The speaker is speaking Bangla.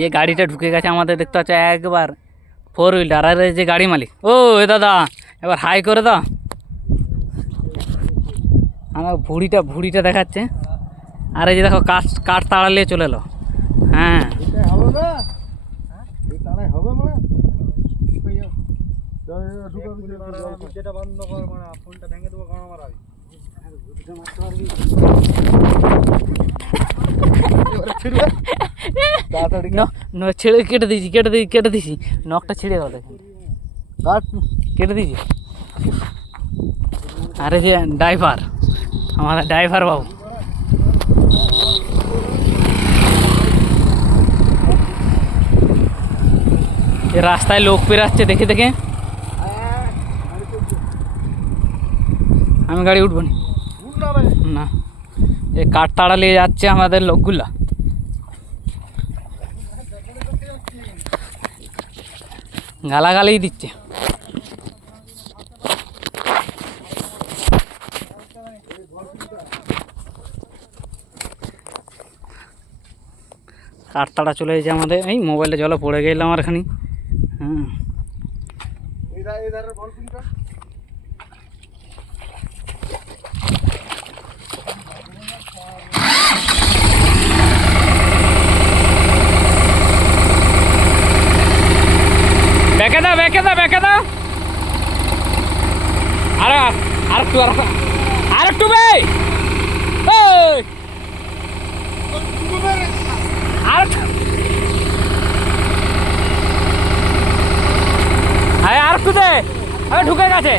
ये গাড়িটা ঢুকে গেছে আমাদের, দেখতে পাচ্ছ একবার 4 হুইলার। আর এই যে গাড়ি মালিক, ও এ দাদা এবার হাই করে দাও। আমার ভুড়িটা দেখাচ্ছে। আর এই যে দেখো কাঠ তাড়ালিয়ে চলে এলো। হ্যাঁ ছেড়ে কেটে দিয়েছি নখটা ছিঁড়ে গেল, কেটে দিয়েছি। আরে যে ড্রাইভার, আমাদের ড্রাইভার বাবু, রাস্তায় লোক পেরাচ্ছে দেখে দেখে। আমি গাড়ি উঠবো না, এই কাঠ তাড়ালিয়ে যাচ্ছে আমাদের লোকগুলা। গালাগালি দিচ্ছে। কাঠ তাড়া চলে এসেছে আমাদের। এই মোবাইলটা জলে পড়ে গেলাম আমার খানি। হ্যাঁ ব্যাকে দাও আর একটু দে, ঢুকে গেছে।